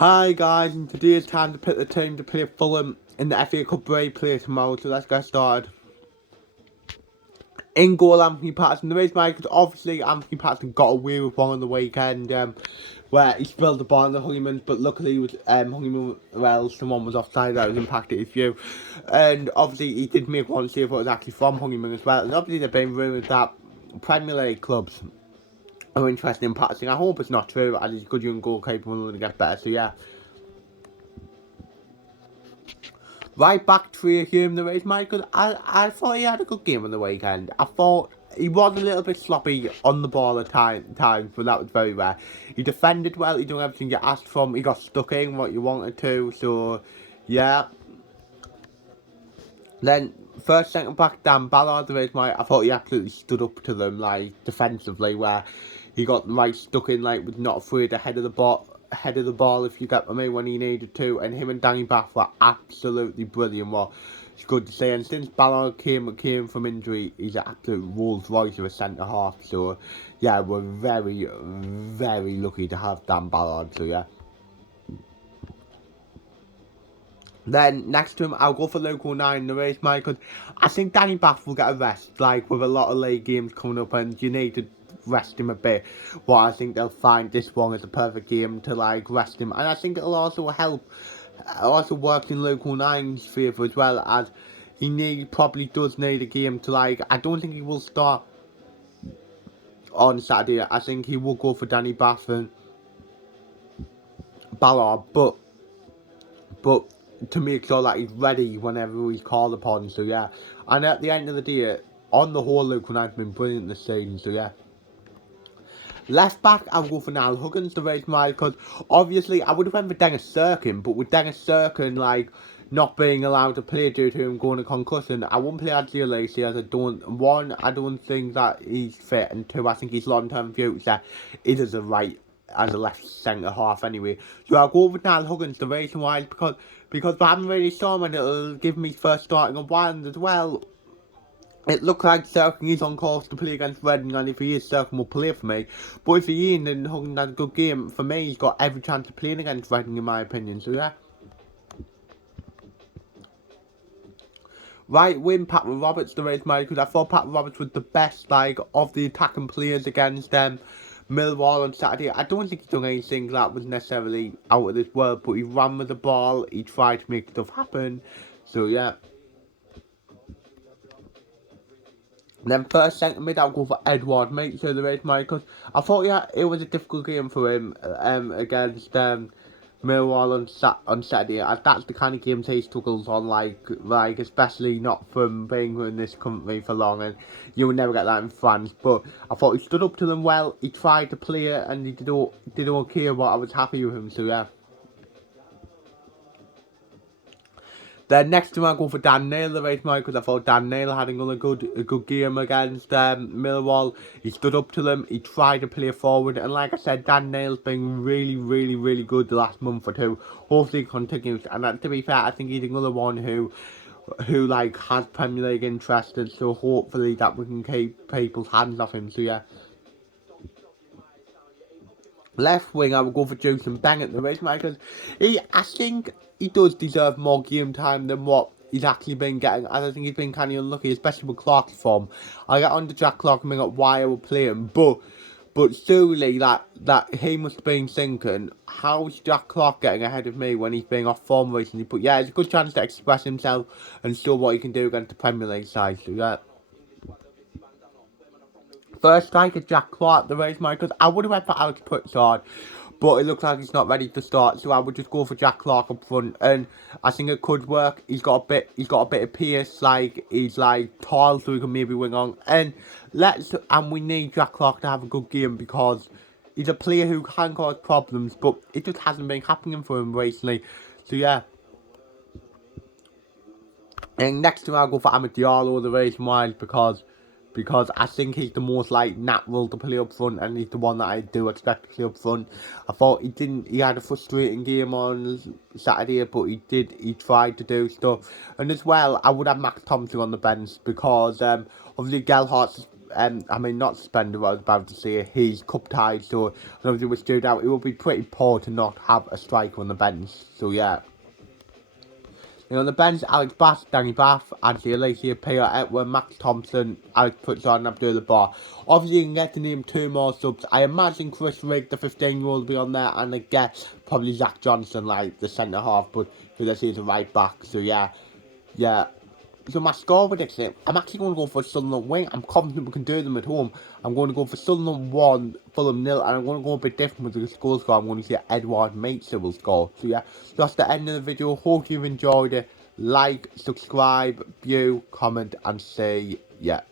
Hi guys, and today it's time to pick the team to play Fulham in the FA Cup break play tomorrow, so let's get started. In goal, Anthony Patterson. The reason why, because obviously Anthony Patterson got away with one on the weekend where he spilled the ball on the Honeyman, but luckily it was Honeyman, well, someone was offside that was impacted his view. And obviously he did make one save, but it was actually from Honeyman as well. And obviously they've been rumoured that Premier League clubs are interested in Patterson. I hope it's not true, as he's a good young goalkeeper and will get better, so yeah. Right back to him the race, Michael. I thought he had a good game on the weekend. I thought he was a little bit sloppy on the ball at times, but that was very rare. He defended well. He done everything you asked from. He got stuck in what you wanted to. So, yeah. Then first second back, Dan Ballard, the race, I thought he absolutely stood up to them like defensively, where he got right stuck in, like was not afraid ahead of the ball, if you get me, when he needed to, and him and Danny Bath were absolutely brilliant. Well, it's good to say. And since Ballard came from injury, he's an absolute Rolls Royce of a centre half. So yeah, we're very, very lucky to have Dan Ballard. So yeah. Then next to him, I'll go for local 9 in the race, Mike, because I think Danny Bath will get a rest, like with a lot of league games coming up, and you need to rest him a bit. But I think they'll find this one as a perfect game to like rest him, and I think it'll also help, also work in local 9's favour as well, as he probably does need a game to like. I don't think he will start on Saturday. I think he will go for Danny Bath and Ballard, but to make sure that he's ready whenever he's called upon. So yeah, and at the end of the day, on the whole, Luke I've been brilliant this season. So yeah. Left back, I'll go for Niall Huggins, the reason why, because obviously I would have went for Dennis Serkin, but with Dennis Serkin like not being allowed to play due to him going to concussion, I won't play Adria Lacey, as I don't think that he's fit, and two, I think his long-term future is as a left centre half anyway. So I'll go with Niall Huggins. The reason why is because I haven't really saw him, and it'll give me first starting on one as well. It looks like Serkin is on course to play against Reading, and if he is, Serkin will play for me. But if he ain't, then Huggins has a good game. For me, he's got every chance of playing against Reading, in my opinion. So yeah. Right wing, Patrick Roberts, the race, because I thought Patrick Roberts was the best like of the attacking players against Millwall on Saturday. I don't think he's done anything that was necessarily out of this world, but he ran with the ball, he tried to make stuff happen. So yeah. And then first centre mid, I'll go for Edward, mate. So the race, because I thought it was a difficult game for him against Millwall on Saturday. That's the kind of games he struggles on, like especially not from being in this country for long, and you would never get that in France. But I thought he stood up to them well. He tried to play it, and he did okay. But I was happy with him. So yeah. Then next to him, I go for Dan Neil, the race, because I thought Dan Neil had another good game against Millwall. He stood up to them, he tried to play forward, and like I said, Dan Neil's been really, really, really good the last month or two. Hopefully it continues, and to be fair, I think he's another one who like has Premier League interest, and so hopefully that we can keep people's hands off him. So yeah. Left wing, I would go for Jason Bennett, the race, because I think he does deserve more game time than what he's actually been getting. And I think he's been kind of unlucky, especially with Clark's form. I get on to Jack Clark and bring up why I would play him, but surely that he must have been thinking, how's Jack Clark getting ahead of me when he's being off form recently? But yeah, it's a good chance to express himself and show what he can do against the Premier League side. So yeah. First striker, Jack Clark, the race, because I would have went for Alex Pritchard, but it looks like he's not ready to start, so I would just go for Jack Clark up front, and I think it could work. He's got a bit of pace, like he's like tall, so he can maybe wing on, and we need Jack Clark to have a good game because he's a player who can cause problems, but it just hasn't been happening for him recently. So yeah. And next to him, I'll go for Amad Diallo, the reason why is because I think he's the most like natural to play up front, and he's the one that I do expect to play up front. I thought he had a frustrating game on Saturday, but he tried to do stuff. And as well, I would have Max Thompson on the bench because obviously Gelhart's I mean, not suspended, what I was about to say, he's cup tied, so obviously with Stu out, it would be pretty poor to not have a striker on the bench. So yeah. On the bench, Alex Bass, Danny Bath, Anthony Alacia, Pierre Etwer, Max Thompson, Alex Pritchard, and Abdullah Bar. Obviously, you can get to name 2 more subs. I imagine Chris Rigg, the 15-year-old, will be on there, and I guess probably Zach Johnson, like the centre half, but because he's a right back. So yeah. So my score prediction, I'm actually going to go for Sunderland win. I'm confident we can do them at home. I'm going to go for Sunderland 1, Fulham 0, and I'm going to go a bit different with the score. I'm going to say Edward Maitser will score. So yeah, that's the end of the video. Hope you've enjoyed it. Like, subscribe, view, comment, and say yeah.